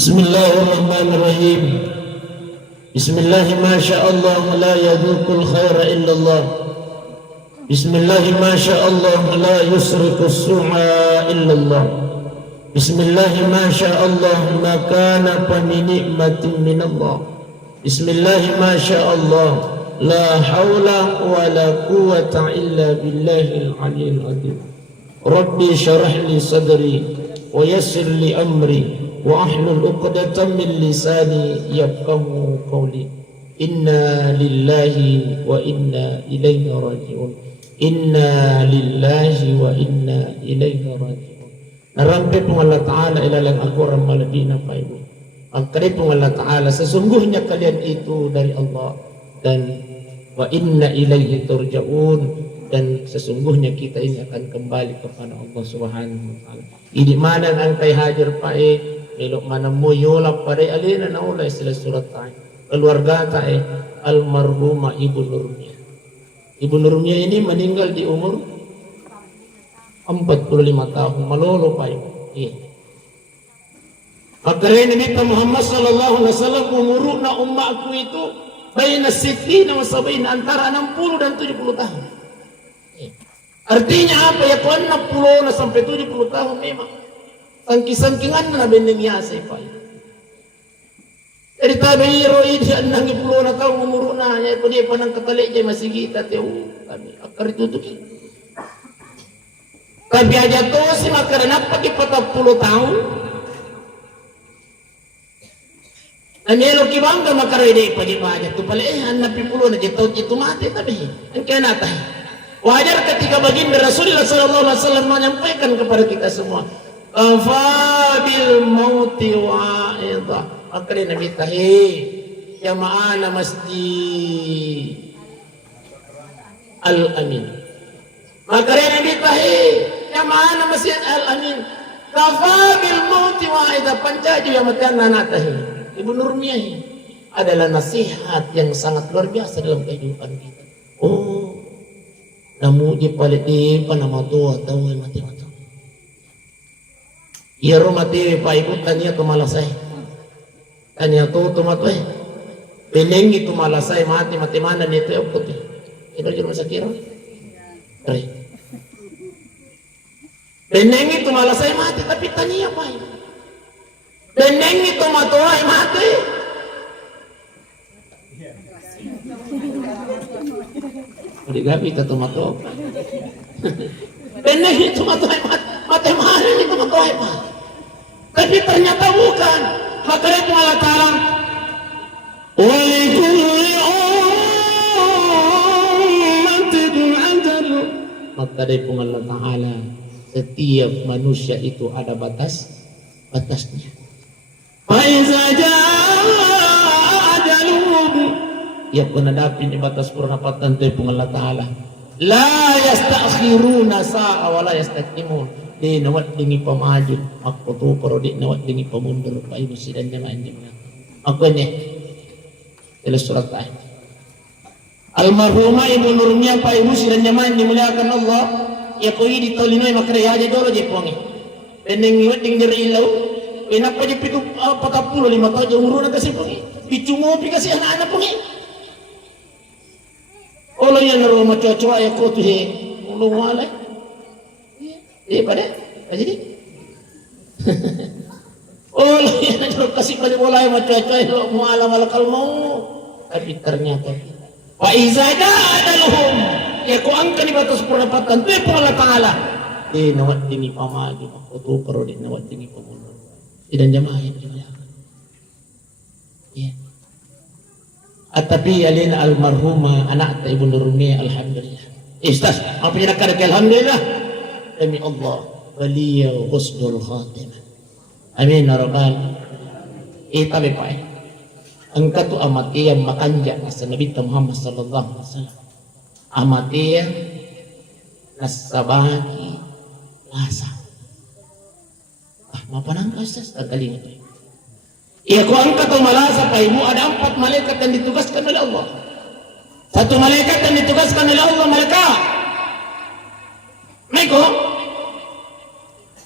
Bismillahirrahmanirrahim. Bismillah ma sya Allah la yadhukul khaira illallah. Bismillah ma sya Allah la yusriku su'a illallah. Bismillah ma sya Allah ma kana fa min nikmatin minallah. Bismillah ma sya Allah la haula wa la quwwata illa billahil aliyyil azim. Rabbi syrah li sadri wa yassir li amri wa ahlul 'uqdatam min lisani yafqahu qawli. Inna lillahi wa inna ilaihi raji'un. Inna lillahi wa inna ilaihi raji'un. Narampe pong Allah Ta'ala ilalang Al-Quran maladina pa ibu. Ang kari pong Allah Ta'ala, sesungguhnya kalian itu dari Allah, dan wa inna ilaihi turja'un, dan sesungguhnya kita ini akan kembali kepada Allah Subhanahu wa Ta'ala. Idi manan ang kay hajar pa elok mana mo yolap pada alina na ulay sila surat tayo. Keluarga tayo almarhumah Ibu Nurmia. Ibu Nurmia ini meninggal di umur 45 tahun, malolo pa yun. Pagkari Nabi Muhammad sallallahu alaihi wasallam, umur na ummaku itu bayna 60 wa 70, antara 60 dan 70 tahun. Artinya apa ya, kuan 60 na sampai 70 tahun memang sangki-sangkingan na bendeng yasay pa. Jadi tabiro siya nang ipulo na tao umuro na niya pwede pa nang katali jay masigita teo kami akar tutuki. Kabi aja to si makaranap pagi 40 tahun. Anelo kibangga makarede pagi pa aja to pala hanap ipulo na jito jito mati tabi. Ang kaya natay. Wajar ketika baginda Rasulullah sallallahu alaihi wasallam menyampaikan kepada kita semua, afabil mauti wa'idha. Akhirnya Nabi tahi jamaah masjid Al-Amin. Akhirnya Nabi tahi jamaah masjid Al-Amin. Kafabil mauti wa'idha, pancaju yang matian nanatahi. Ibu Nurmiyah adalah nasihat yang sangat luar biasa dalam kehidupan kita. Oh, namu di palit di panama tua tahu mati-mati. Iya rumah mati pa ikut tanya tu malasay. Tanya tu matwe. Benengi tu malasay mati mana ni tu apa tu? Itu jurus sakira. Right. Benengi tu malasay mati tapi tanya apa? Benengi tu matuai mati. Udah gabi kata matu. Benengi tu matuai mati mana ni tu matuai mati. Tapi ternyata bukan. Maka itu Allah Ta'ala, maka dari Allah Ta'ala, setiap manusia itu ada batasnya. Ya penadapi di batas purnapatan dari Allah Ta'ala, la yastakhiruna sa'a wa la yastaqdimun. Di nawat dingi pamaju aku tu kalau di nawat dingi pamundur pa ibu sidan jamaah jemaah aku ni dalam surat almarhumah Ibu Nurmiyah pa ibu sidan jamaah dimuliakan Allah ya koi di tolinoi makre aja dolo je pongi peneng iwat ding dir ilau enapa je pitu 45 tahun umur na kasi pongi picungo pi kasi anak-anak pongi olo yang rumah cocok ya ko tu he ulu wala pada jadi oh ya kasih pada mulai macam-macam lo mau alam alakal mau tapi ternyata wa izada adaluhum ya ko angka di batas pendapatan tu pun Allah Ta'ala nawat dini pamaju aku tu perlu di nawat dini pamundur dan jamaah yang dimuliakan ya tapi alin almarhumah anak Ibu Nurmiyah alhamdulillah ustaz apa yang nak alhamdulillah demi Allah beliau husnul khatimah amin ya rabbal tapi pak engkau tu amat yang makanja nasa Nabi Muhammad sallallahu alaihi wasallam amat yang nasabaki lasa mapanang kasas tagaling ito iya ko angka tu malasa pa ibu ada 4 malaikat yang ditugaskan oleh Allah. Satu malaikat yang ditugaskan oleh Allah malaikat Meko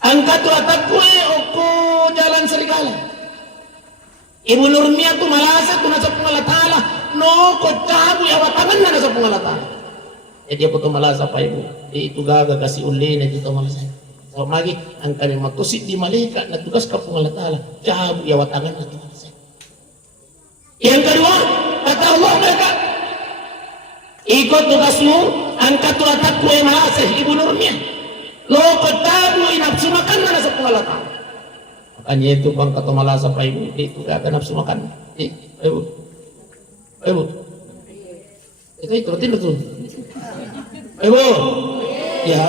angkat tu atak kue oku jalan serigala Ibu Nurmia tu malasa tu nasa pungala ta'ala no ko cabu ya watangan na nasa pungala ta'ala. Jadi aku tu malasa pa ibu. Itu gaga kasi uli na dito malasa. So magi ang kami matusit di malika na tugas ka pungala ta'ala cabu ya watangan na tu malasa. Yang kedua kata Allah mereka ikut tugasmu angkat tu atakku ya malasa Ibu Nurmia. Lo ko cabu inapsu makan na nasa pungala ta'ala. Makanya itu bang kata malasa pa ibu itu gak nafsu makan. Ibu itu tidur tuh. Ibu ya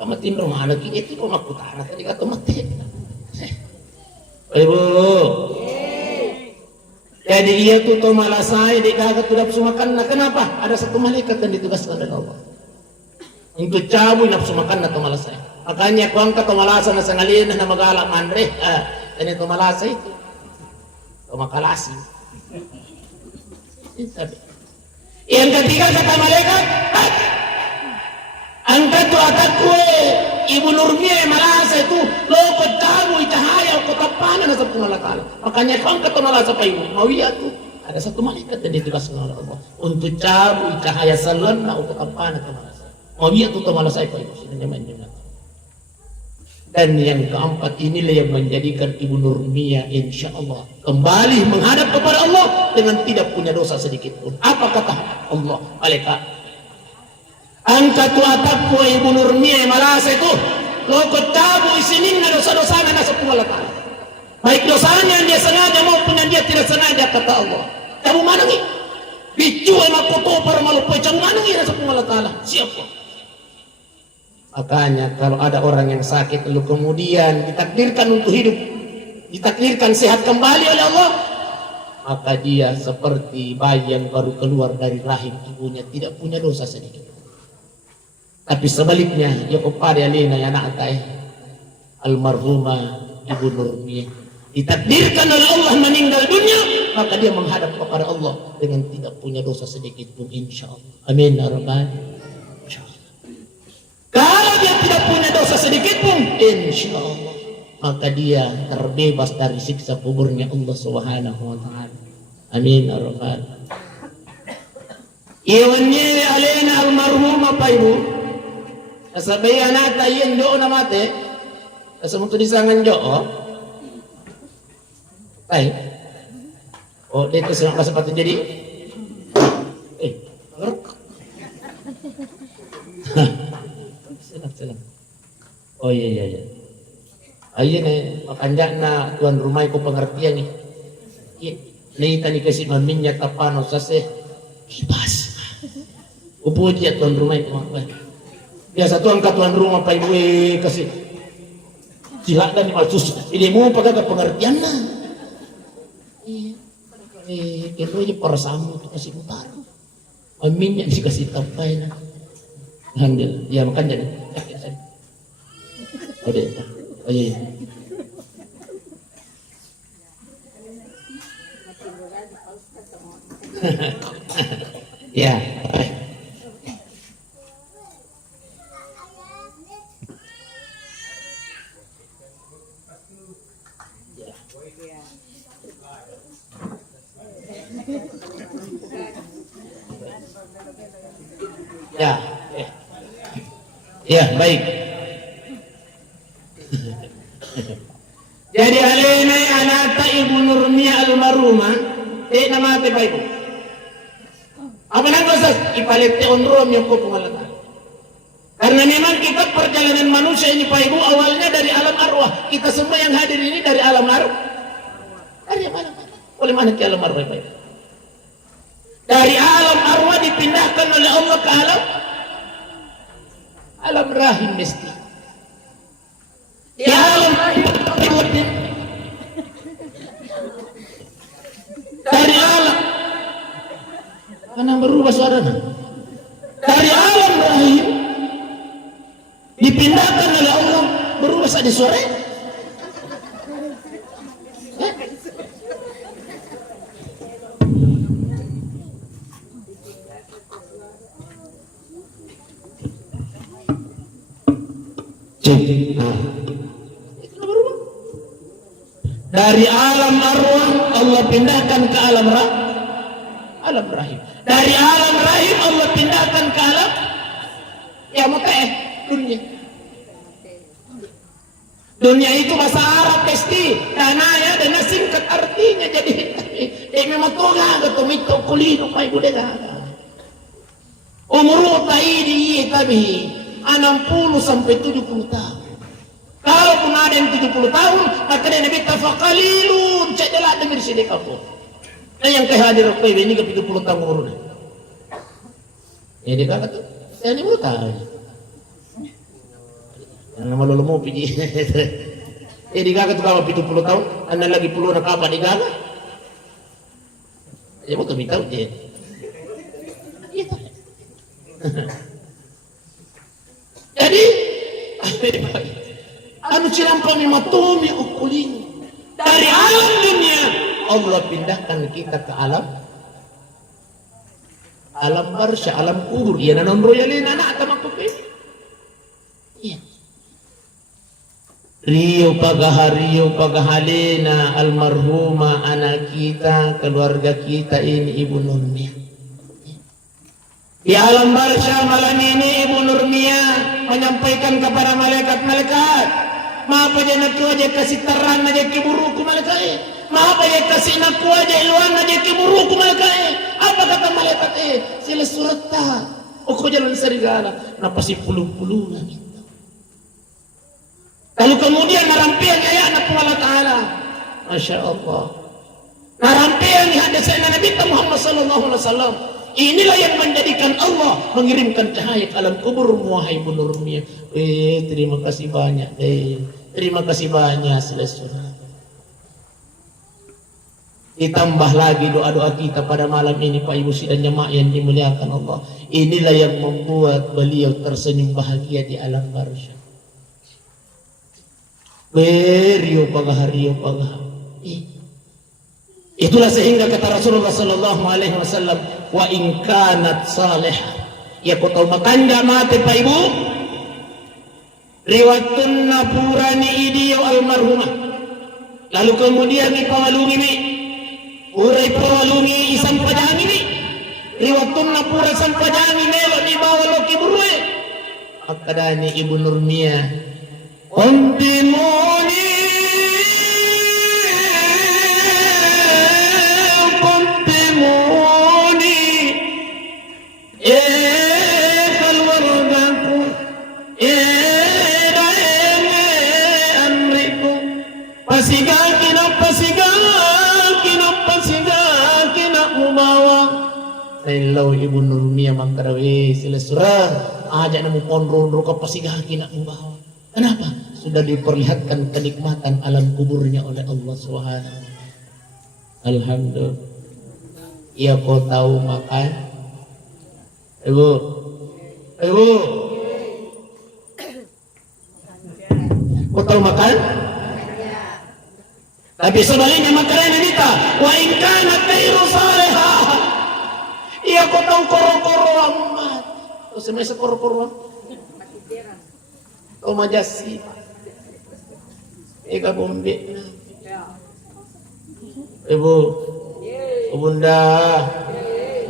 kamu tidur mana itu kok aku tanah tadi kata mati. Ibu jadi iya tuh malasa dia kagak tuh nafsu makan. Nah kenapa? Ada satu malaikat yang ditugaskan oleh Allah untuk cabut nafsu makan atau malasa. Makanya kung katumalasa na sangalin na magala manre, dan itu malasa itu, tumakalasi. Yang ketiga kata malaikat, angkat tu atakku Ibu Nurmia malasa itu, lo ketabu cahaya ketapanan na sa pungalakala. Makanya kung katumalasa pa ibu, mawiya tu, ada satu malaikat yang ditugaskan oleh Allah untuk cabu cahaya salan na ketapanan na malasa. Mawiya tu tumalasa pa ibu, sinanyaman. Dan yang keempat inilah yang menjadikan Ibu Nurmia insya Allah kembali menghadap kepada Allah dengan tidak punya dosa sedikit pun. Apa kata Allah? Malaikat angkat atakku Ibu Nurmia malasa itu lo ketabu isinin na dosa-dosanya nasa pungalatan. Baik dosanya yang dia sengaja maupun yang dia tidak sengaja kata Allah. Kamu mana ni? Bicu emak koto para malupai kamu mana ni nasa pungalatan? Siapa? Makanya kalau ada orang yang sakit lalu kemudian ditakdirkan untuk hidup, ditakdirkan sehat kembali oleh Allah, maka dia seperti bayi yang baru keluar dari rahim ibunya, tidak punya dosa sedikit. Tapi sebaliknya dia kepada alina yang anak almarhumah Ibu Nurmia ditakdirkan oleh Allah meninggal dunia, maka dia menghadap kepada Allah dengan tidak punya dosa sedikit pun insya Allah. Amin ya rabbal. Kalau dia tidak punya dosa sedikit pun, insya Allah, maka dia terbebas dari siksa kuburnya Allah Subhanahu wa Ta'ala. Amin. Ar-Rahman. Iwannya alena almarhumah pa ibu. Kasabayan nata iyan doon na mate. Kasamunto di sangan jo. Tay. Oh, dito sa kasapatan jadi. Senang. Oh iya. Ayo nih makanya na tuan rumah ko pengertian nih. Nih tani kasih maminya tapano sase ibas. Upo dia tuan rumah ko. Biasa tuan ka tuan rumah pa ibu kasih sila dan malsus. Ini mo pagka pengertian na. Kito yung parasamu to kasih mutar. Maminya dikasih tapay na. Handel, ya makanya nih. Oh iya. Ya. Ya, baik. Jadi alena anata Ibu Nurmia almarhumah namate pa ibu. Apa nang gosas ipalete onrom yung ko pungalatan. Karena memang kita perjalanan manusia ini pa ibu awalnya dari alam arwah. Kita semua yang hadir ini dari alam arwah. Dari mana? Oleh mana ke alam arwah pa ibu? Dari alam arwah dipindahkan oleh Allah ke alam rahim mesti. Di alam rahim dari alam mana berubah suaranya? Dari alam rahim dipindahkan oleh Allah berubah saat di sore. Dari alam arwah Allah pindahkan ke alam rahim. Dari alam rahim Allah pindahkan ke alam ya dunia. Dunia itu bahasa Arab pasti danaya dan singkat artinya jadi memang toga atau mito kulino kay budaya. Umur taidi tabi 60 sampai 70 tahun. Kalau pun ada yang 70 tahun, maka dia Nabi tafaqalilun cadalah demir sini kapo. Nah yang kehadir kau ini ke 70 tahun umur. Ya dia kata tuh, saya ni baru tahu. Yang nama lolo mau pergi. Dia kata tuh kalau 70 tahun, anda lagi puluh nak apa di gaga? Ya mau tahu dia. Jadi, anu cilampami matumi ukulin dari alam dunia Allah pindahkan kita ke alam barsya, alam kubur. Iya nanon royalin anak atau makupi. Iya. Rio pagahalina almarhumah anak kita, keluarga kita ini Ibu Nurmia. Di alam barsya malam ini Ibu Nurmia menyampaikan kepada malaikat-malaikat, maaf aja nak aja kasih terang aja kiburuku malaikat. Maaf aja kasih nak aja iluan aja kiburuku malaikat. Apa kata malaikat sila surat ta. Oko jalan serigala napa si puluh-puluh langit. Lalu kemudian narampian ayat Allah Ta'ala. Masya Allah. Narampian hadis Nabi Muhammad sallallahu alaihi wasallam. Inilah yang menjadikan Allah mengirimkan cahaya ke alam kubur wahai Ibu Nurmia. Terima kasih banyak. Terima kasih banyak selesai. Ditambah lagi doa-doa kita pada malam ini Pak Ibu dan jemaah yang dimuliakan Allah. Inilah yang membuat beliau tersenyum bahagia di alam barzah. Rio pagah. Itulah sehingga kata Rasulullah sallallahu alaihi wasallam, wa in kanat salihah. Ya kau tahu makanya mati Pak Ibu. Riwatun purani idio almarhumah. Lalu kemudian ipawalungi ni urai pawalungi isang padang ini. Riwatun pura isang padang ini ni bawalo kiburwe. Akadani Ibu Nurmia. Kontimoni keluargaku amriku pasigakina umawa Hello Ibu Nurmia Mangkarawi sila surah ajak namu pondron roka pasigakina umawa. Kenapa? Sudah diperlihatkan kenikmatan alam kuburnya oleh Allah Subhanahu. Alhamdulillah. Ya kau tahu makan? Ibu. Kau tahu makan? Tapi sebaliknya makanan kita. Wa in kana khairu salihah. Iya kau tahu koro-koro amat. Kau semasa koro-koro. Kau majasi. Eka bombe. Ibu. Bunda.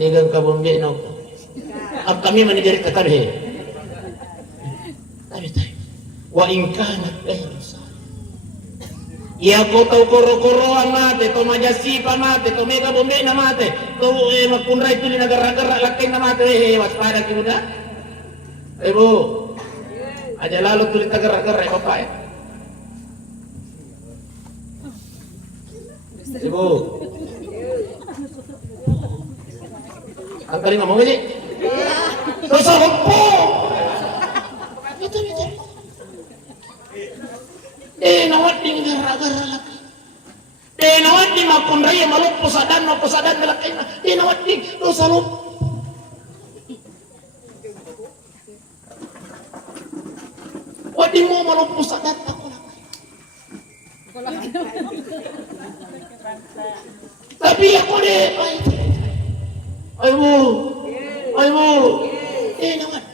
Ini kan kabombe no. Ab kami manajari katabe. Tabi. Wa in kana khairu salihah. Ya kau tahu koro-koro mate, to majasi pa mate, to mega bombe na mate, to makunray tu nagara-gara lakay na mate, waspada kimuda. Ibu, aja lalu tulis tagara-gara bapak ya. Ibu, ang kali ngomong aja. Dosa lumpo. Itu. Nawat di gara-gara laki. Nawat di makunray maluk posadan laki. Nawat di dosa lumpo. Wadi mo maluk posadan ako laki. Tapi ako deh. Ay mo. Nawat.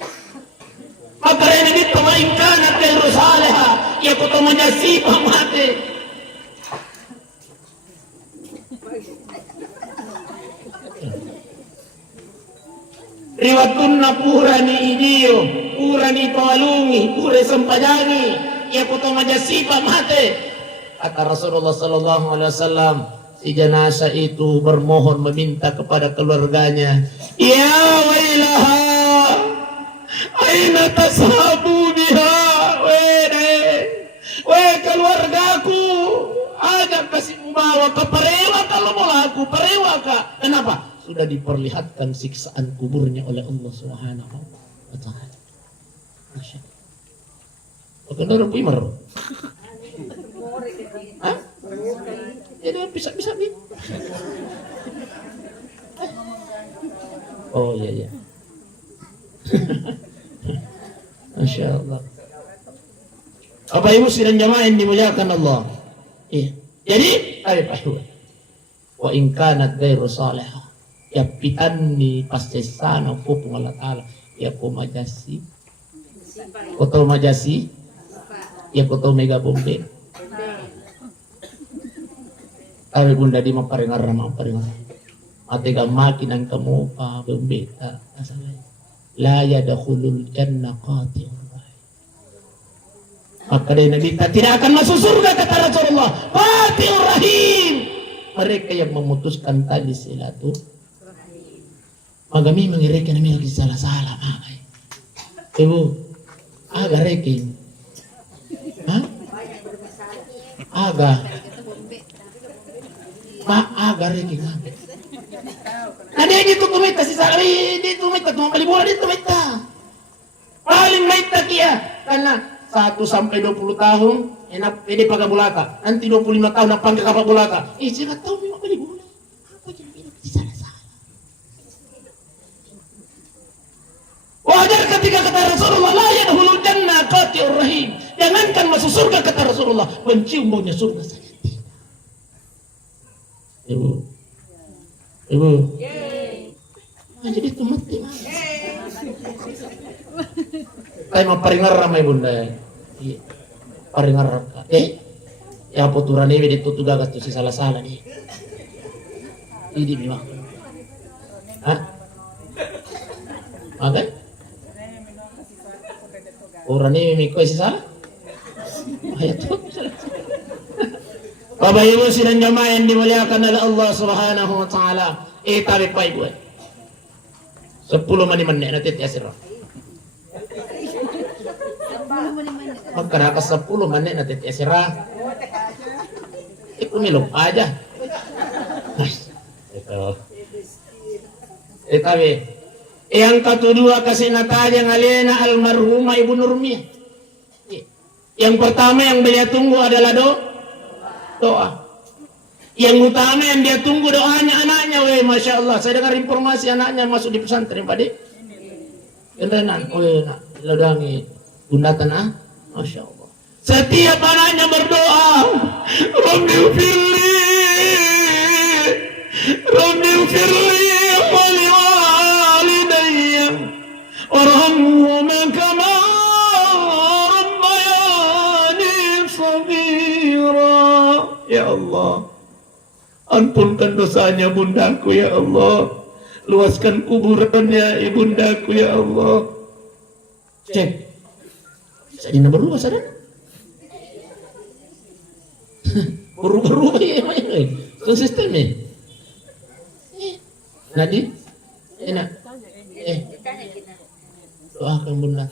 Maka ini dito mainkan at khairu salihah. Ya ko to majasi pa mate. riwatunna purani idio, purani palungi, pure sempajangi, ya potong aja sipa mate. Kata Rasulullah sallallahu alaihi wasallam, si jenazah itu bermohon meminta kepada keluarganya, ya wailaha, aina tashabu biha, keluargaku, ajak kasih membawa ke perewa kalau mau laku, perewa kak. Kenapa? Sudah diperlihatkan siksaan kuburnya oleh Allah Subhanahu wa taala. Masya Allah. Oke, orang puimar. Hah? Jadi bisa nih. Oh iya. Masya Allah. Apa ibu sidang jamaah yang dimuliakan Allah? Iya. Jadi, wa in kanat ghairu salihah. Ya pitanni pasti sana fupu Allah Ta'ala ya komajasi koto majasi ya koto mega bombe ari bunda di maparingar atega makin ang kamu pa bombe asalay la yadkhulul jannah qati'ur rahim. Maka dari Nabi tidak akan masuk surga kata Rasulullah qati'ur rahim, mereka yang memutuskan tali silaturahim. Magami mengirekan kami lagi salah-salah makai. Ibu, aga reking. Hah? Aga reking. Ada yang itu tumita si Sari, di tumita tuh kalibulan di tumita. Paling maita kia karena 1 sampai 20 tahun enak pede pagabulata. Nanti 25 tahun napang ke kapabulata. Siapa tahu memang kalibulan. Apa yang bilang si salah-salah. Wajar ketika kata Rasulullah la yadkhulul jannah qati'ur rahim. Jangankan masuk surga kata Rasulullah, mencium baunya surga saja. Ibu. Jadi itu mati mas. Saya mau paringar ramai bunda. Iya. Paringar. Ya puturan ini ditutup gagas tuh si salah-salah nih. Ini memang. Hah? Oke? Orang ini mikir sih salah. Ayat tuh. Bapak Ibu sidang jamaah yang dimuliakan oleh Allah Subhanahu wa taala. Tarik Pak Ibu. 10 menit nanti tiasir. Maka ke 10 menit nanti tiasir. Itu minum aja. Itu. Tapi yang kedua kasih natanya ngalena almarhumah Ibu Nurmiyah. Yang pertama yang beliau tunggu adalah doa. Yang utama yang dia tunggu doanya anaknya. Masya Allah, saya dengar informasi anaknya masuk di pesantren Pak Dik. Kentenan, nak lodangi bundatan Masya Allah. Setiap anaknya berdoa, Rabbi ufirli warhamhuma kama rabbayani shaghira. Ya Allah, ampunkan dosanya bundaku ya Allah, luaskan kuburannya ibundaku ya Allah. Cek saya berubah sadar. Berubah ya konsisten Nadi enak doakan bunda.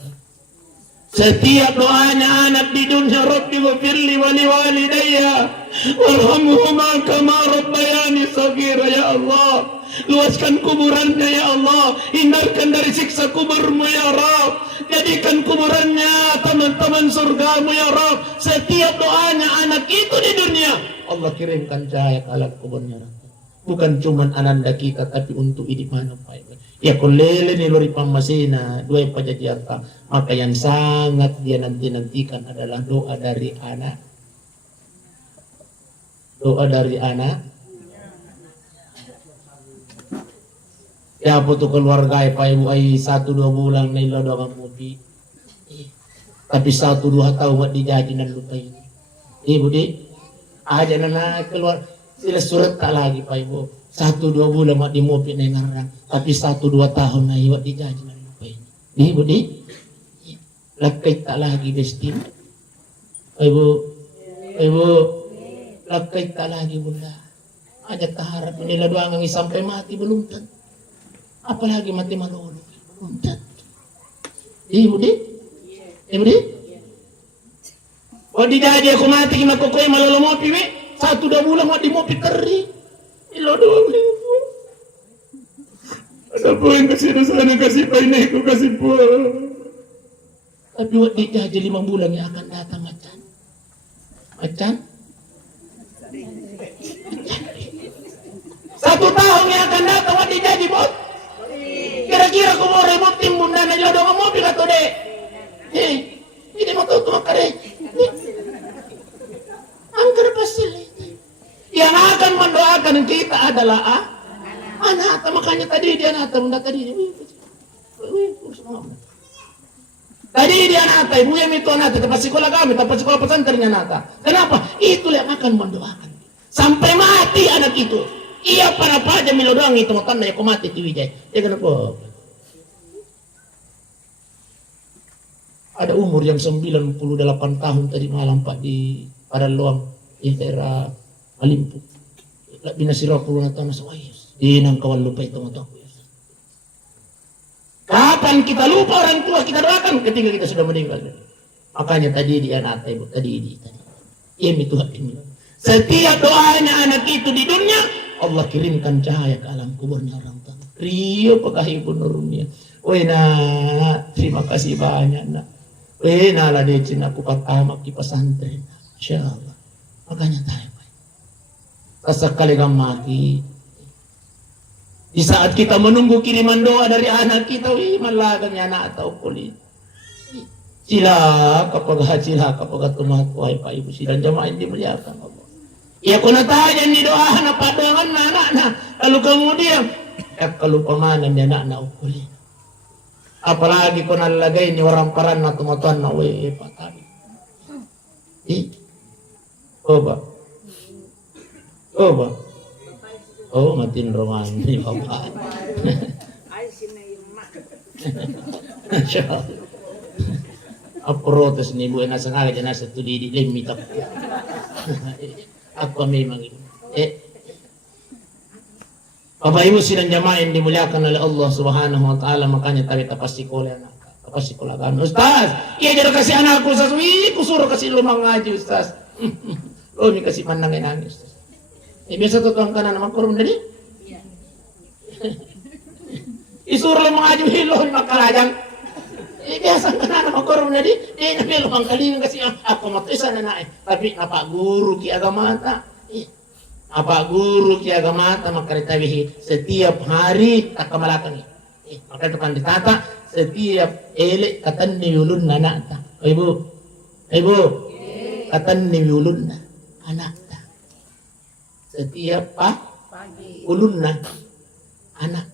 Setiap doanya anak di dunia, Rabbi wafirli wali walidayya warhamhuma kama rabbayani shaghira. Ya Allah, luaskan kuburannya ya Allah, hindarkan dari siksa kuburmu ya Rabb, jadikan kuburannya teman-teman surgamu ya Rabb. Setiap doanya anak itu di dunia, Allah kirimkan cahaya ke alam kuburnya. Bukan cuma ananda kita, tapi untuk hidup mana Pak. Ya kulele ni lori pamasina dua pajadian. Maka yang sangat dia nantikan adalah doa dari anak. Doa dari anak. Ya butuh keluarga Pak Ibu 1-2 bulan nila doa mubi. Tapi 1-2 tahun dijadi dan lupa ini. Ibu di aja nana keluar sila surat tak lagi Pak Ibu. 1-2 bulan mak di mopi na ngarang, tapi 1-2 tahun na iwat dijaji na lupa ini. Di budi, lakay tak lagi besti. Ibu, lakay tak lagi bunda. Ada keharap nila doang ang sampai mati belum tentu. Apalagi mati malulu belum tentu. Di budi, oh dijaji aku mati kima kokoy malolo mopi me. 1-2 bulan mak di mopi teri. Ilo doang itu. Ada pun yang kasih sana kasih painiku kasih pun. Tapi wak dijaji 5 bulan yang akan datang macan. Macan. 1 tahun yang akan datang wak dijaji bot. Kira-kira aku mau remote tim bunda na ilo doang mobil atau deh. Ini mau tuh makare. Angker pasil. Yang akan mendoakan kita adalah anak. Makanya tadi dia nata bunda tadi. Tadi dia nata, ibu yang itu nata, tempat sekolah kami, tempat sekolah pesantrennya nata. Kenapa? Itulah yang akan mendoakan. Sampai mati anak itu. Iya para aja milo doang itu makan ya mati di Wijaya. Dia kenapa? Ada umur yang 98 tahun tadi malam Pak di Padaluang di daerah Alimpu. Binasira puluh tahun masa wayus. Dinang kawan lupa itu mata. Kapan kita lupa orang tua kita doakan ketika kita sudah meninggal. Makanya tadi dia nata ibu tadi. Ini Tuhan ini. Setiap doanya anak itu di dunia Allah kirimkan cahaya ke alam kuburnya orang tua. Rio pekahi ibu nurunnya. Weh nak, terima kasih banyak nak. Weh nala decin aku pertama di pesantren. Insyaallah. Makanya tahu. Sekali kang mati. Di saat kita menunggu kiriman doa dari anak kita, malaganya anak atau kulit. Sila kapag tumat wahai Pak Ibu sidang jamaah yang dimuliakan Allah. Ya kuna tanya ni doa na padangan na anak na. Lalu kemudian kalau pemanan dia anak na kulit. Apalagi kuna lagay ni orang paran na tumatuan na Pak Tabi. Coba. Oh, matiin romantis Bapak. Protes nih Bu, nasa ngaga nasa tudi di limit ako. Ako memang itu. Bapak Ibu sidang jamaah yang dimuliakan oleh Allah Subhanahu wa taala, makanya tabi tapasi sekolah anak. Tapasi sekolah kan. Ustaz, iya jadi kasih anakku Ustaz. Kusuruh kasih lu ngaji Ustaz. Lu mi kasih pandangin nangis Ustaz. Biasa tuh tuang kanan sama korum tadi. Isuruh lo mengaju hilon makalajang. Biasa kanan sama korum tadi. Dia nabi lo mangkalin kasih aku mau tulisan anak. Tapi apa guru ki agama ta? Apa guru ki agama ta makaritawi setiap hari tak kemalakan. Maka itu kan ditata setiap elek katan ni yulun anak ta. Ibu, katan ni yulun anak. Setiap pagi ulunna anak.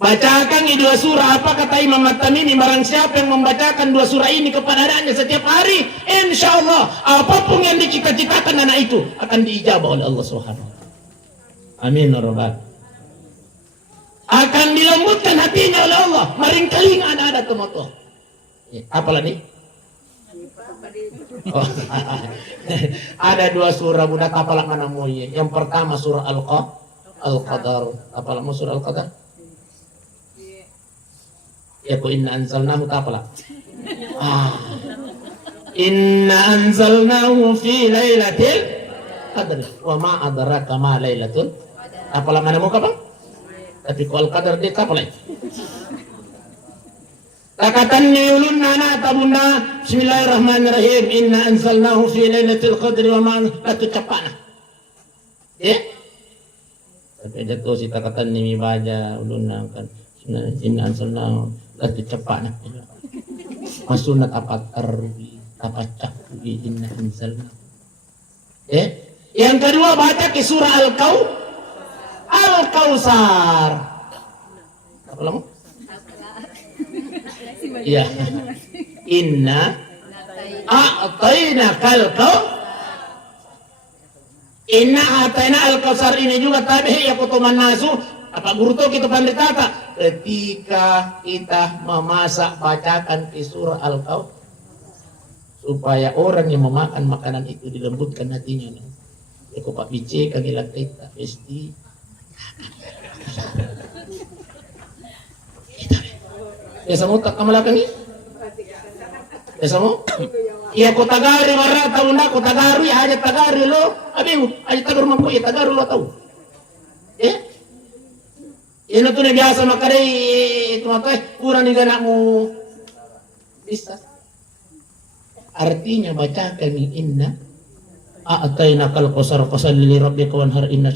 Bacakan ini 2 surah. Apa kata Imam At-Tamimi? Barang siapa yang membacakan 2 surah ini kepada anaknya setiap hari, insya Allah apapun yang dicita-citakan anak itu akan diijabah oleh Allah Subhanahu wa taala. Amin ya rabbal. Akan dilembutkan hatinya oleh Allah. Maring kaling anak-anak temoto. Apalah nih? Oh, ada 2 surah budak apalah mana moye. Yang pertama surah Al-Qadar. Apalah mau surah Al-Qadar? Ya ku inna anzalnahu apalah. Inna anzalnahu fi lailatul qadr. Wa ma adraka ma lailatul. Apalah mana mau apa? Tapi ku Al-Qadar dia apalah? Takatan niulun nana tabunda. Bismillahirrahmanirrahim. Inna anzalnahu fi lailatul qadri wa ma latu capana. Tapi jatuh si takatan ni baca ulun kan. Inna anzalnahu latu capana. Masunat apa terwi apa cakwi inna anzalnahu. Yang kedua baca ke surah Al-Kautsar. Apa lama? Ya, inna a'tainakal kautsar. Inna atayna al-kausar ini juga tabi ya kutuman nasu. Apa guru tuh kita pandai tata. Ketika kita memasak bacakan di surah Al-Kausar supaya orang yang memakan makanan itu dilembutkan hatinya. Ya kok Pak Bice kagilan kita pasti. Ya sama tak kamalakan ni. Ya sama. Iya kota Tagari warna tahu ndak kota Tagari aja Tagari lo. Abimu aja Tagari mampu ya Tagari lo tahu. Ya. Ini tuh biasa makanya itu apa? Kurang juga nakmu bisa. Artinya bacakan inna a'tayna kal qasar qasal li rabbika wanhar inna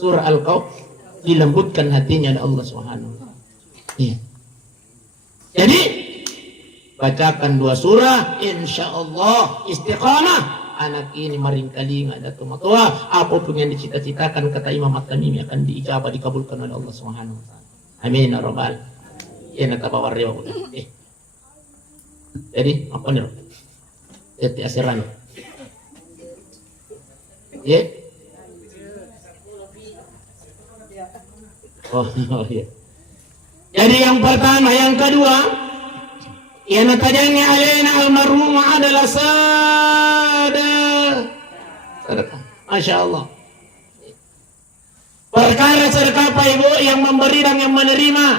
surah Al-Kausar dilembutkan hatinya oleh Allah Subhanahu wa taala. Iya. Jadi bacakan 2 surah insyaallah istiqamah anak ini maring kalinga datu matua apapun yang dicita-citakan kata Imam At-Tamimi akan diijabah dikabulkan oleh Allah Subhanahu wa taala. Amin ya rabbal. Ya natabawar riwa. Jadi apa nih? Jadi asiran. Ya. Oh iya. Jadi yang pertama, yang kedua, yang natajani alaina almarhum adalah sedekah. Masya Allah. Perkara sedekah Pak Ibu yang memberi dan yang menerima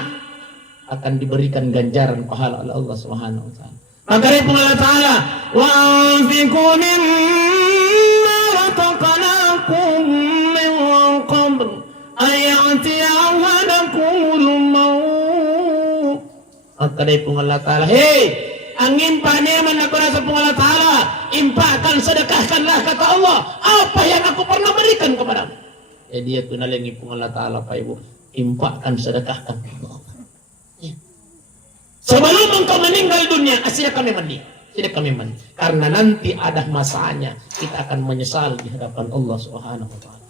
akan diberikan ganjaran pahala oleh Allah Subhanahu wa taala. Maka dari Allah Taala, wa anfiqu mimma razaqnakum min qabl ayati ahadakumul maut. Maka dari Allah Taala, hei, angin paneman aku rasa Allah Taala, impakkan sedekahkanlah kata Allah apa yang aku pernah berikan kepadamu. Dia tunalengi Allah Taala Pak Ibu, impakkan sedekahkan Allah. Sebelum engkau meninggal dunia, asyik kami mandi. Tidak kami mandi. Karena nanti ada masanya kita akan menyesal di hadapan Allah Subhanahu wa taala.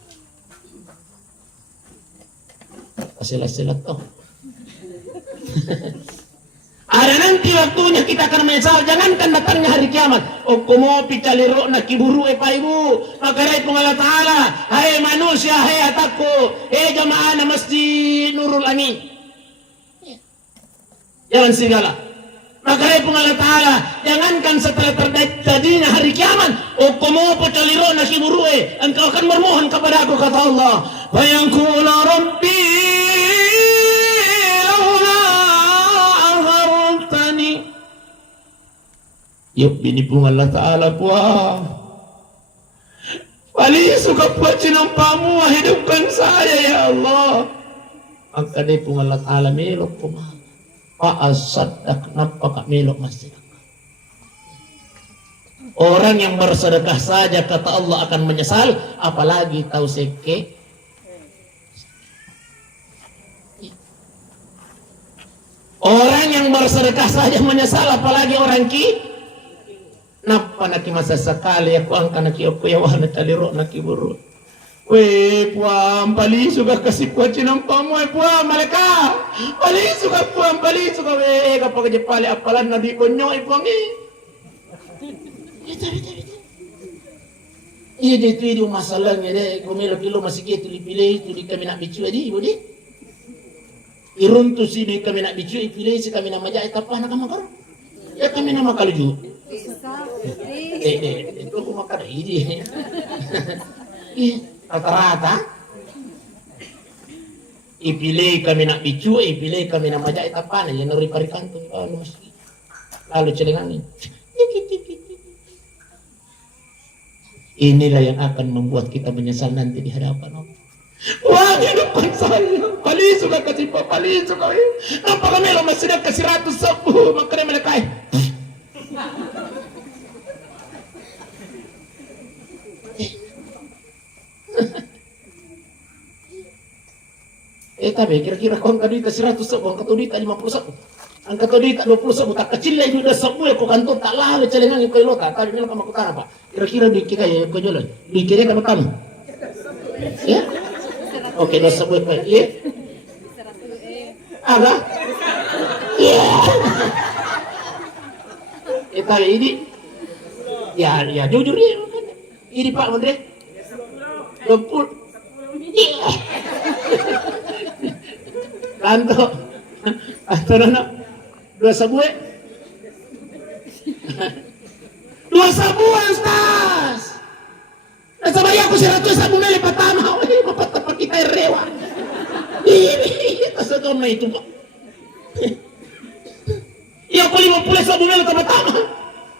Silat-silat toh. Ada nanti waktunya kita akan menyesal. Jangankan datangnya hari kiamat. Okumo picaliro na kiburu Pak Ibu. Maka dari Allah Taala, hai manusia, hai ataku, hai jamaah na Masjid Nurul Amin. Jangan segala. Maka dari Allah Taala, jangankan setelah terjadinya hari kiamat, okumo picaliro na kiburu engkau akan bermohon kepada aku kata Allah. Fayaqulu Rabbi yuk bini pun Allah Ta'ala puah wali suka buat cinampamu hidupkan saya ya Allah. Maka dia pun Allah Ta'ala melok kumah fa'asaddak kenapa kak melok masjid. Orang yang bersedekah saja kata Allah akan menyesal, apalagi tahu seke. Orang yang bersedekah saja menyesal, apalagi orang ki. Napa naki masa sekali aku angka naki aku ya wahana taliro naki buru. Weh puam pali suka kasih kuat cinampamu puam mereka. Pali suka puam pali suka weh kapag jepali apalan nadi konyo puam ni. Iya itu masalahnya deh. Kumelo kilo masih gitu dipilih itu di kami nak bicu aja ibu deh. Irun tu si di kami nak bicu dipilih si kami nak majak apa nak kamu ya kami nama kali juga. Itu aku makan ini. Rata-rata ipilih kami nak bicu, ipilih kami nak majak apa nih yang nuri parikan tuh lalu celengan ini. Inilah yang akan membuat kita menyesal nanti di hadapan Allah. Wah, hidupkan saya. Pali suka kasih pali suka. Nampak kami lo masih dah kasih 110 makanya mereka. Tapi kira-kira kau tadi kasih 100 bang, kau tadi 51. Ang katuloy tak 20 sa butak kecil lah ibu dah semua ko kantor tak lah celengan ko ilota tadi nila kamu kutana pak kira-kira duit kita ya ko jualan duit kita kan kamu ya oke dah semua pak ya ada ya kita ini ya jujur ya ini Pak Menteri 20 kantor Nana 2 sabuan Ustaz nasabay ako si Rato sa bumili patama mapatapak kita rewa ini sa doon na ito pa iya ko 50 sa bumili patama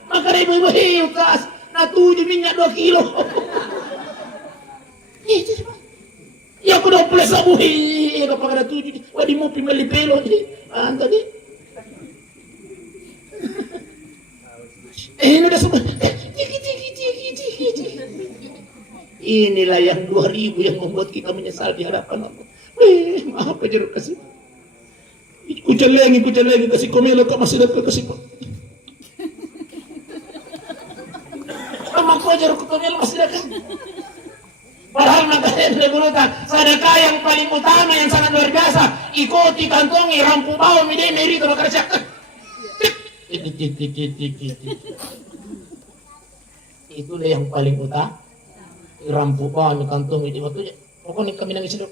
makaribu-ibu Ustaz natuju minyak 2 kilo iya ko 20 sa buhi kapag natuju wadi mo pimili pelo anta di ini udah semua inilah yang 2000 yang membuat kita menyesal di hadapan Allah maaf aja kasih kucel lagi kasih komelo kok masih dapat kasih pak maaf aja komelo masih dapat padahal makanya berulang sedekah yang paling utama yang sangat luar biasa ikuti kantongi rampu bawah meri itu kerjakan itulah yang paling utama rampu bawah mi kantongi di waktunya pokoknya kami nangis hidup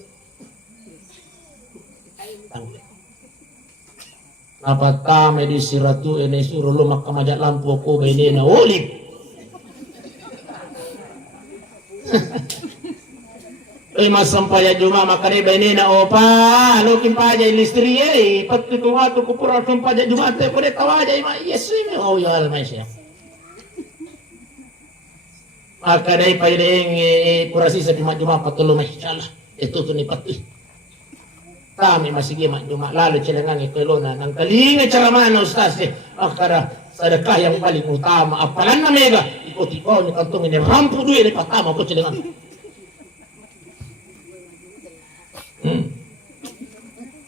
apa kami di siratu ini suruh lu makam ajak lampu ko ini na olip lima sampaya juma makane bene na opa lo kimpaja listri patu tuwa tu kupura kimpaja juma te pore tawaja ima yesu mi oh ya almaisya maka dai paideng kurasi sa juma patulo masyaallah itu tu ni patu kami masih gima juma lalu celengan itu lona nang kalinga cara mana ustaz akara sedekah yang paling utama apalan na mega ikuti ko ni kantong ini rampu duit ni patama ko celengan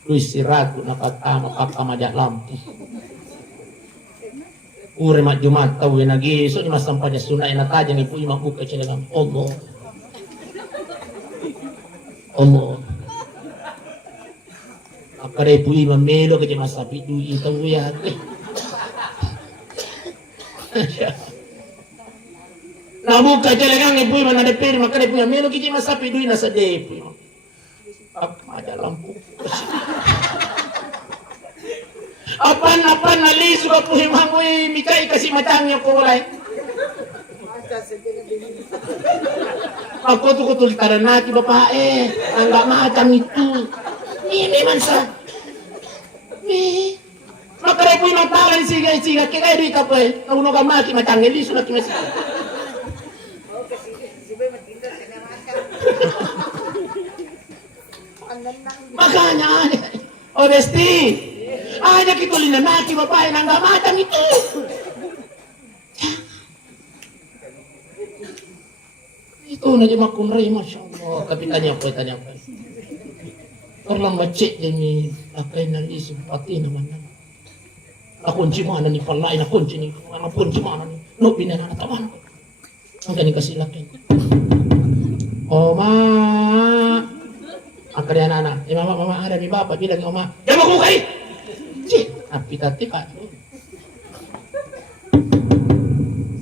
lu istirahat na patama pakamajak lampu ure mak jumat tahu yang lagi so ni masampanya sunai na tajang ibu imam buka celengan Allah akare ibu imam melo ke mas sapi duit tahu ya na buka celengan ibu imam ada peri makane ibu imam melo ke mas sapi duit na saja ibu imam ada lampu apan nalis ko po himangoy mikay kasi matangyo ko walay ako to tultaran nati bapae ang matang itu ini man sa makaray po yung talan siga kaya di ka po nauno ka maki matang liso na kimasi makanya honesty ada kitulin na naki babae nang gamatang itu itu na di makunray masyaallah kapitanya po karlang macik demi akay na isip pati naman na nakunci mana ni palay nakunci ni mana ni no pinananatawan ang ganing kasilakin Oma akar anak mama ada mi bapak bilang Oma jangan mau kai cik api tati pak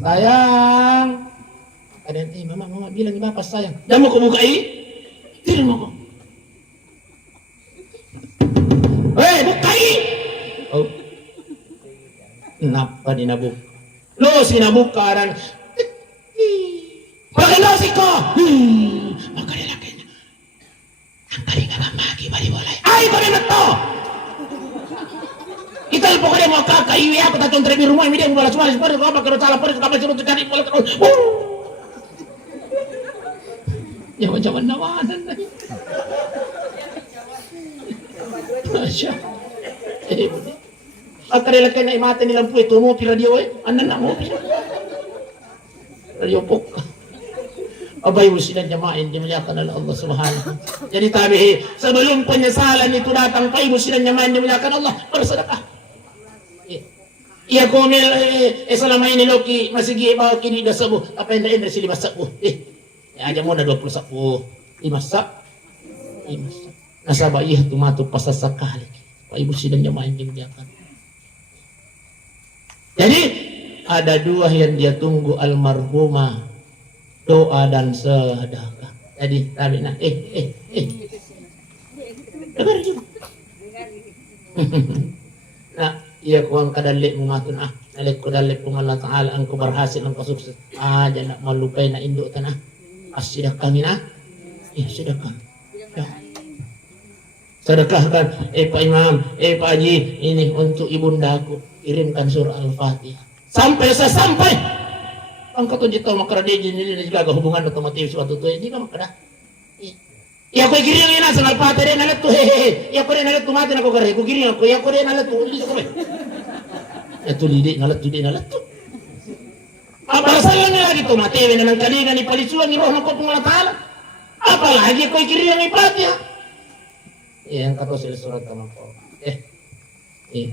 sayang ada mama bilang mi bapak sayang jangan mau bukai tidak mau bukai oh kenapa dinabuk lo sinabukaran Pagano si ko makalilaki na ang kalinga mamagi baliwalay ay kami na to ital po kaya mo kakaiwi ako tatong trebi rumah hindi mo balas malis pa rin ko magkaroon salah pa rin kapag sunod cari mo lang jaman-jaman nawanan na Masya ang kanilaki na imata nilang po ito mo radio anan na mo radio po abay mo sila nyamain dimuliakan oleh Allah subhanahu jadi tabihi sebelum penyesalan itu datang pay mo sila nyamain dimuliakan Allah bersedekah Iya komel selama ini Loki masih bawa kini dah sebuh apa yang dah sili masak aja mau 20 sapu 5 sak 5 sak nasabah iya tu matu pasal sekali Pak Ibu sidang main dia kan. Jadi ada dua yang dia tunggu almarhumah, doa dan sedekah. Jadi tadi nah dengar juga. Nah, iya kuang kadalik mumatun nalik ko dalik kung Allah Ta'ala ang berhasil ang sukses. Jangan malupay na induk tanah. Sedekah mina. Sedekah. Ya. Sedekahkan Pak Imam, Pak Haji, ini untuk ibundaku, kirimkan surah Al-Fatihah. Sampai ang katunjit tahu makara dia jadi juga hubungan otomatis suatu tuh ini kan makara. Ya ko kiri yang ina sa Al-Fatihah nalat tuh ya ko nalat tuh mati na ko kare ko kiri ko ya ko nalat tuh ulis ko. Ya tuh lidik nalat tuh. Apa salahnya lagi tuh mati na nang kalingan ni palisuan ni roh ng ko Allah Ta'ala. Apalagi ko kiri yang Al-Fatihah. Yang kata surat Al-Quran.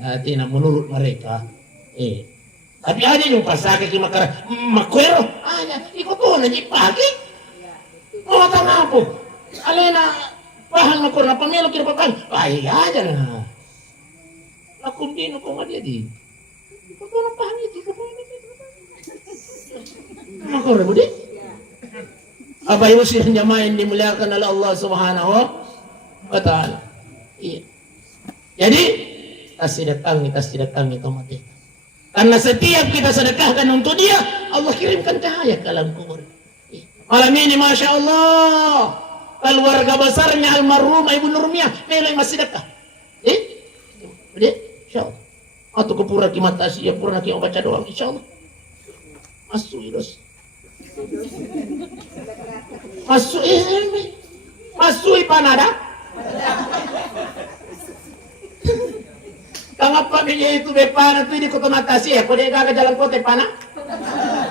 Artinya menurut mereka, tapi aja yung pasake ki makwero, ikut tuh na pagi. Mau tanga po. Alena pahang na ko na pamilo kira pakan. Ay aja na. Lakum dino ko nga di. Ikut tuh na pahang itu. Makwero budi. Apa yung silang jamain dimuliakan oleh Allah Subhanahu wa Ta'ala. Iya. Jadi tas sedekah otomatis. Karena setiap kita sedekahkan untuk dia, Allah kirimkan cahaya ke alam kubur. Malam ini Masya Allah, keluarga besarnya almarhumah Ibu Nurmiah melai masih sedekah. Insya Allah. Atau ke pura ki mata ya pura ki baca doang insya Allah. Masuk iros. Masuk panada. Tangap niya itu bepana tu di kota matasi ya, kau dia gagal jalan kota pana,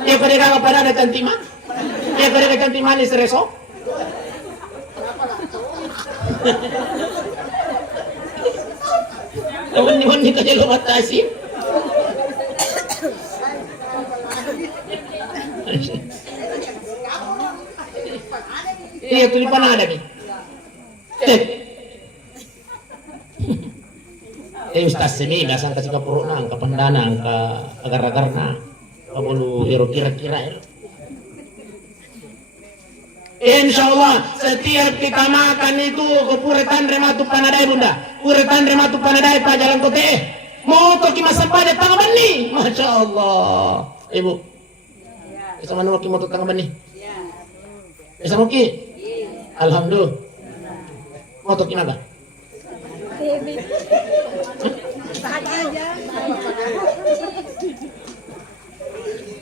ya kau dia gagal pada ada cantima, ya kau dia cantima ni sereso. Kawan ni kau jalan matasi. Iya tu di pana ada ni. Ustaz sini biasa kasih ke perut nang, ke pendanang, ke agar-agar nang, ke bulu iro kira-kira. Insya Allah setiap kita makan itu kepuretan rematu panadai bunda, puretan rematu panadai pak jalan kote. Mau toki masa pada tangga bani, Masya Allah. Ibu, bisa mana maki mau tangga bani? Bisa maki? Alhamdulillah. Mau toki naga?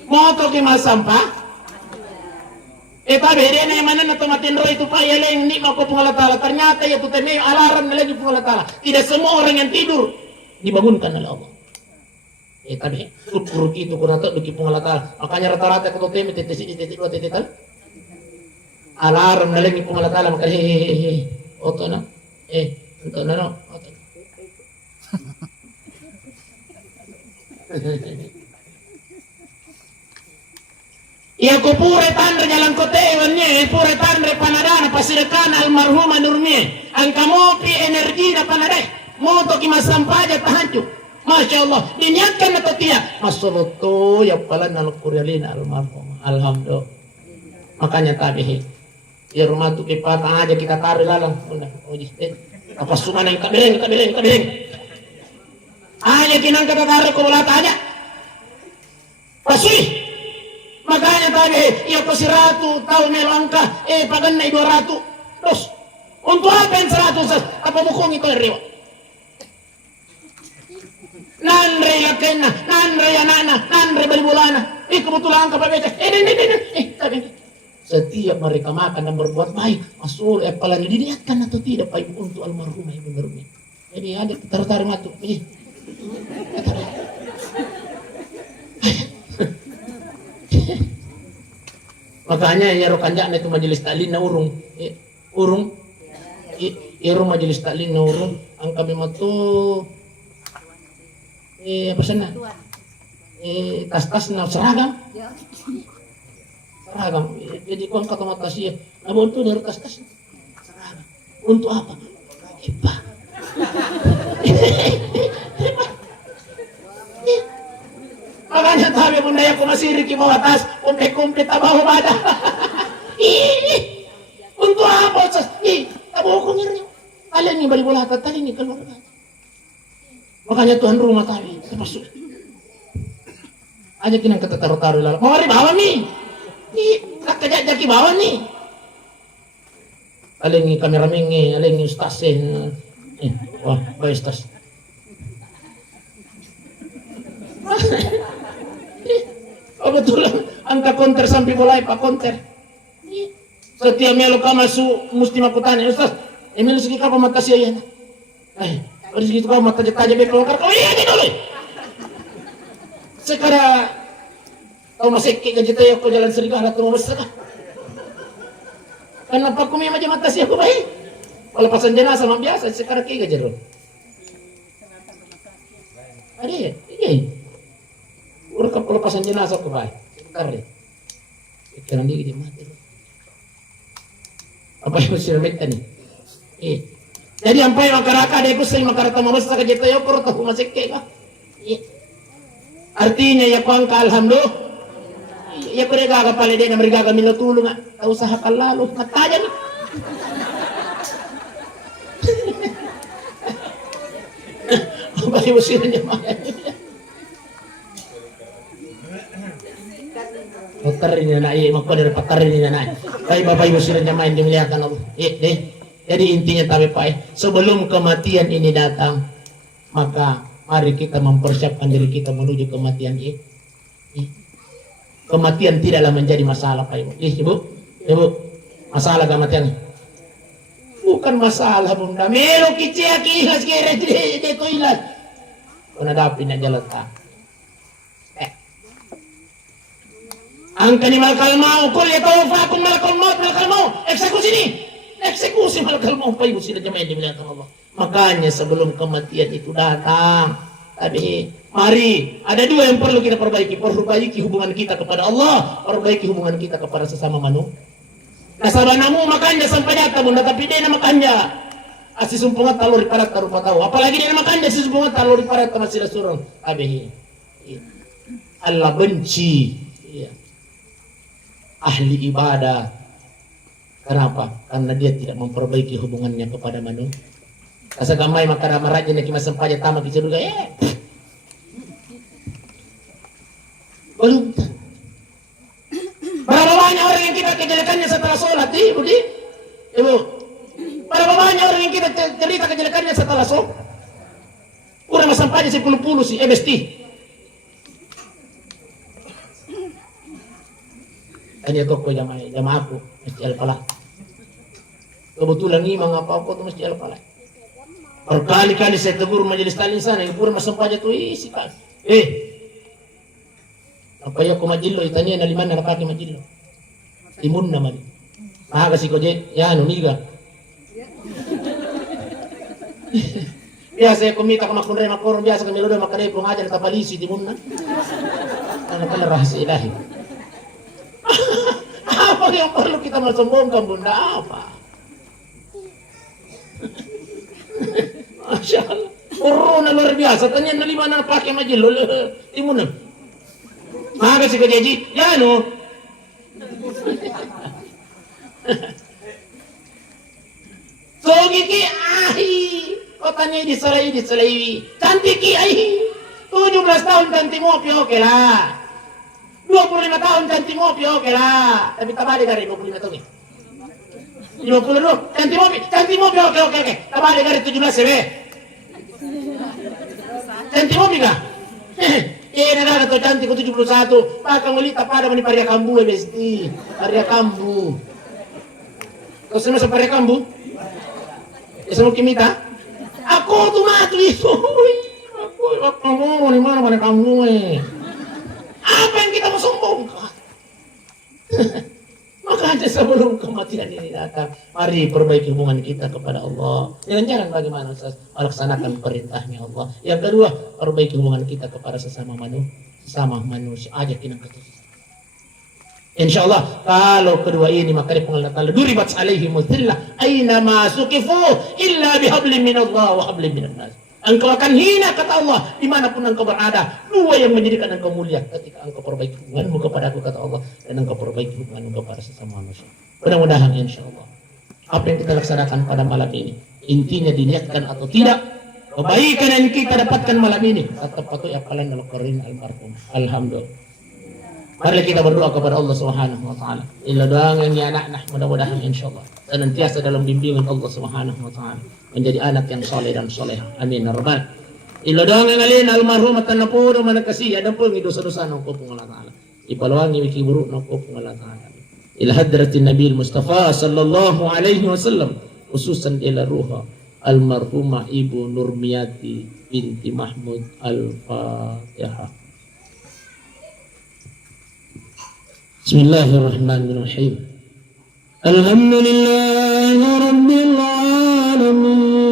Moto ki masampah beda na yung manan na tumatinro itu pa yala yung hindi ako pungalatala ternyata ya tuta may alarm na lagi pungalatala tidak semua orang yang tidur dibangunkan oleh Allah tabi urut itu ko nato duki pungalatala makanya rata-rata ko tuta may titik 2 titik alarm na lagi pungalatala maka oto na ito na no oto ya ko pure tanre jalan kote ewannya pure tanre panadana pasirekan almarhumah Nurmie ang kamopi energi na panadai moto ki masampaja tahancu Masya Allah diniatkan na totia masuluto ya pala nalukuryalina almarhumah alhamdulillah makanya tabihi ya rumah tu kipata aja kita taruh lalang apa sungan yang kabiling aja kinang kita taruh ke bola aja pasti makanya tadi iya ko si Ratu tahu melangkah pagan na 200 terus untuk apa yang 100 apa bukong ito riwa nanre lakena nanre yanana nanre balbulana kebetulan ka pabeca tapi setiap mereka makan dan berbuat baik masuk apalagi diniatkan atau tidak baik untuk almarhumah Ibu Nurmie jadi ada taruh matu makanya ya rokanjak itu majelis taklim na urung majelis taklim na urung ang kami matu apa sana tas-tasnya seragam. Seragam. Jadi kau angkat sama tasnya. Nah, untuk dari tas-tas seragam. Untuk apa? Hebat. Makanya tabi bunda ya ko masiri ki bawah tas, komplit tabaho badan. Untuk apa? Tabaho ko ngirnya. Kalian ni balik bola tadi ni keluar. Makanya Tuhan rumah tabi termasuk. Aja kinang kata taruh-taruh lalu. Mau mari bawa nih. Kakak jaki bawa nih. Alengi kameramen alengi ustasin. Wah, baik ustaz. Oh betul, angka konter sampai mulai pak konter. Setiap melo ka masuk mesti makutanya ustaz. Emil segi ka mata siya yan. Harus gitu ka mata taja bepo ka. Oh iya di dulu. Sekarang kau masih kayak gitu ya, kau jalan serigala tuh mau besar. Kenapa aku memang mata siya aku baik? Kalau pasan jenazah mah biasa, sekarang kayak gajer. Ada ya? Iya. Udah kalau pasan jenazah aku baik. Sebentar deh. Pikiran dia mati. Apa yang mesti mereka nih? Iya. Jadi sampai makaraka ada ikut sering makarata mabasa ka jeta yo pero tahu masih kayak. Iya. Artinya ya kuang ka alhamdulillah. Ya kore gaga pala din na marigaga minutulong nga. Usaha ka lalo. Mataya ni. Bali mo sila niya mga. Patarin niya na. Magpadir patarin niya na. Kaya babay mo sila niya main. Dimilihakan ako. Jadi intinya tapi Pak. Sebelum kematian ini datang. Maka mari kita mempersiapkan diri kita menuju kematian ini. Kematian tidaklah menjadi masalah Pak Ibu. Ibu, masalah kematian. Bukan masalah bunda. Melo kicik ilas kira dia tu ilas. Kena dapat nak jalan tak. Angka ni malakal mau. Kul ya tawafakun malakal mau. Eksekusi ni. Eksekusi malakal mau Pak Ibu sila jemaah dimuliakan Allah. Makanya sebelum kematian itu datang. Tapi mari ada dua yang perlu kita perbaiki hubungan kita kepada Allah, perbaiki hubungan kita kepada sesama manusia. Kasabanamu makanya sampai data bunda tapi dia nama kanja asi sumpungat talur di parat taruh tahu apalagi dia nama kanja asi sumpungat talur di parat masih surang abehi Allah benci ahli ibadah. Kenapa? Karena dia tidak memperbaiki hubungannya kepada manusia. Asa gamay makaramaraja na kimasampaya tama kisaruga belum. Berapa banyak orang yang kita kejelekannya setelah sholat Ibu? Berapa banyak orang yang kita cerita kejelekannya setelah sholat? Udah masampaya 10 sih besti. Hanya toko jamaah aku mesti al-falah. Kebetulan imam apa-apa tuh mesti al-falah. Berkali-kali saya tegur majelis taklim sana, ibu pura masampaya tu isi kan. Apa ya ko majillo itanya na liman na napaki majillo. Timun naman. Maha kasi ko je, ya niga. Biasa ko mita ka makunre makoron biasa kami lodo makare pung aja ta palisi timun na. Ano pala rahasia ilahi. Apa yang perlu kita mensombongkan bunda apa? Masya Allah. Corona luar biasa. Tanya na lima na pakai majil. Timun na. Maga si Kajeji. Ya no. So gigi ahi. Kotanya diselai. Cantiki ahi. 17 tahun cantik mopi oke lah. 25 tahun cantik mopi oke lah. Tapi tabali dari 25 tahun ni. 52 cantik mopi oke. Tabali dari 17 sebe. Cantik mopi kah? Nagana to cantik ko 71. Baka ngulita pada mani paria kambu besti. Paria kambu. Kau sama sa paria kambu? Isa mo kimita? Ako tumato itu. Ako mo ni mana kamu Apa yang kita mau sombongkan? Makanya sebelum kematian ini datang, mari perbaiki hubungan kita kepada Allah. Jangan bagaimana melaksanakan perintahnya Allah. Yang kedua, perbaiki hubungan kita kepada sesama manusia. sama manusia aja kinang ketutup. Insyaallah kalau kedua ini maka Allah Ta'ala duribat alaihimul dhillah aina ma suqifu illa bihablin minallah wa hablin minan nas. Engkau akan hina kata Allah dimanapun engkau berada. Dua yang menjadikan engkau mulia ketika engkau perbaiki hubunganmu kepada aku kata Allah dan engkau perbaiki hubunganmu kepada sesama manusia. Mudah-mudahan insyaallah apa yang kita laksanakan pada malam ini intinya diniatkan atau tidak kebaikan yang kita dapatkan malam ini tetap patut kalian al-Qur'an al-marhum. Alhamdulillah. Mari kita berdoa kepada Allah Subhanahu wa taala. Illa doa yang anak mudah-mudahan insyaallah senantiasa dalam bimbingan Allah Subhanahu wa taala menjadi anak yang saleh dan saleh. Amin ya rabbal. Illa doa yang alin almarhum tanapuro manakasi ada pun dosa-dosa nang ko Allah taala. Ipalawangi wiki buruk nang ko Allah taala. Ila hadratin Nabi Mustafa sallallahu alaihi wasallam khususan ila ruha almarhumah Ibu Nurmiyati binti Mahmud Al-Fatihah. Bismillahirrahmanirrahim. Alhamdulillahi rabbil alamin.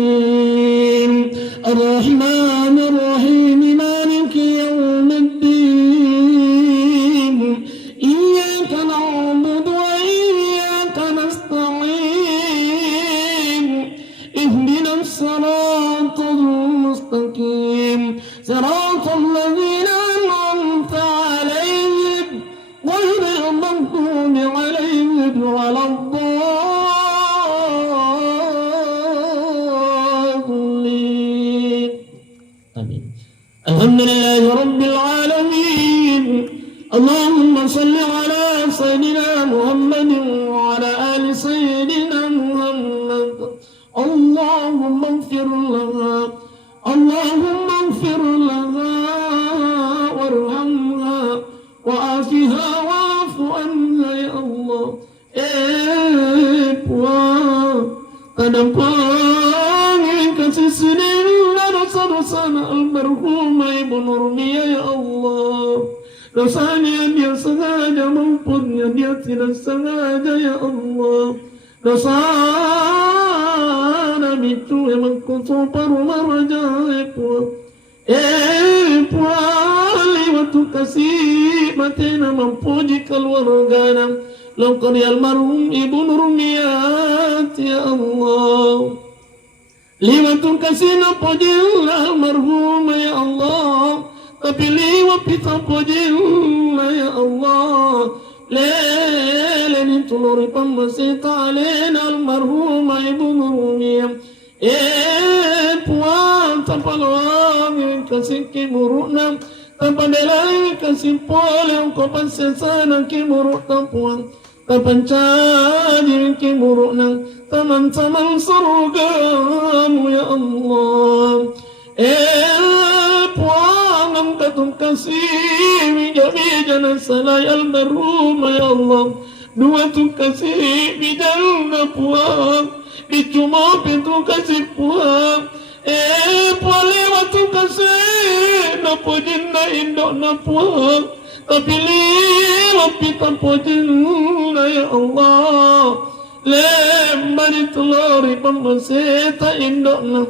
Ar-Rahmanir Rahim. Maliki yaumiddin. Iyyaka na'budu wa iyyaka nasta'in. Ihdinas siratal mustaqim. Siratal ladzina an'amta 'alaihim غير المغضوب عليهم ولا الضالين آمين. الحمد لله رب العالمين. اللهم صل على سيدنا محمد وعلى آل سيدنا محمد. اللهم اغفر لها اللهم اغفر لها وارحمها وعافها واعف عنها يا الله. Kedepangi kasih sinilah dosa-dosa almarhumah Ibu Nurmiyah ya Allah. Dosanya dia sengaja maupun dia tidak sengaja ya Allah. Dosa Nabi itu memang kutu paru marajaib. Puali waktu kasih matena mempuji keluarga Laukari almarhum Ibu Nurmiyah ya Allah. Liwatu kasih napojillah almarhum ya Allah. Tapi liwat pita pojillah ya Allah. Lele ni tuluri pamasita alena almarhum Ibu Nurmiyah. Puan tapalawang kasih kimurukna tapandelai kasih pole ko pansesana kimurukna puan tapancadi kimurukna taman-taman surgamu ya Allah. Puan angkatung kasih bija-bija salai almarhum ya Allah. Dua tu kasih bijana puan Icuma pintu kasih puang. Poli waktu kasih napojin na indok na puang. Tapi liwat pita pojin na ya Allah. Lembari telori pamaseta indok na.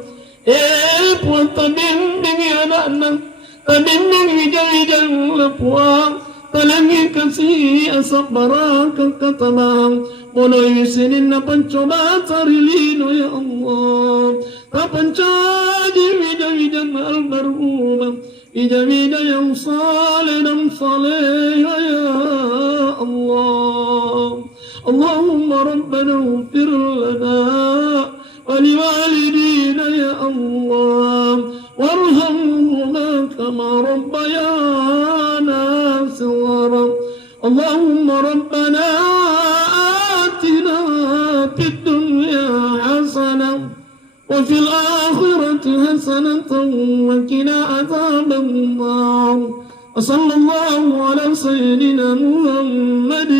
Puang tabimbingi anak na. Tabimbingi hijau-hijau na puang. Talangi kasih asap barakah katamang. Mulai sinin na pancoba tarilino ya Allah. Kapancaji wida-wida almarhumah. Wida-wida yang saleh dan saleh ya Allah. Allahumma rabbana ufir lana waliwalidina ya Allah. Warhamhuma kama rabbayana صغارا. اللهم ربنا آتنا في الدنيا حسنة وفي الآخرة حسنة وقنا عذاب النار. وصلى الله على سيدنا محمد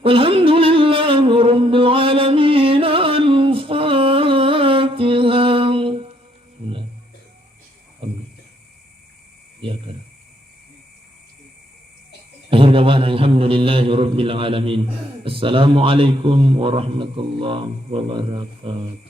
والحمد لله رب العالمين. الفاتحة. Ya kan. Alhamdulillahi rabbil alamin. Assalamualaikum warahmatullahi wabarakatuh.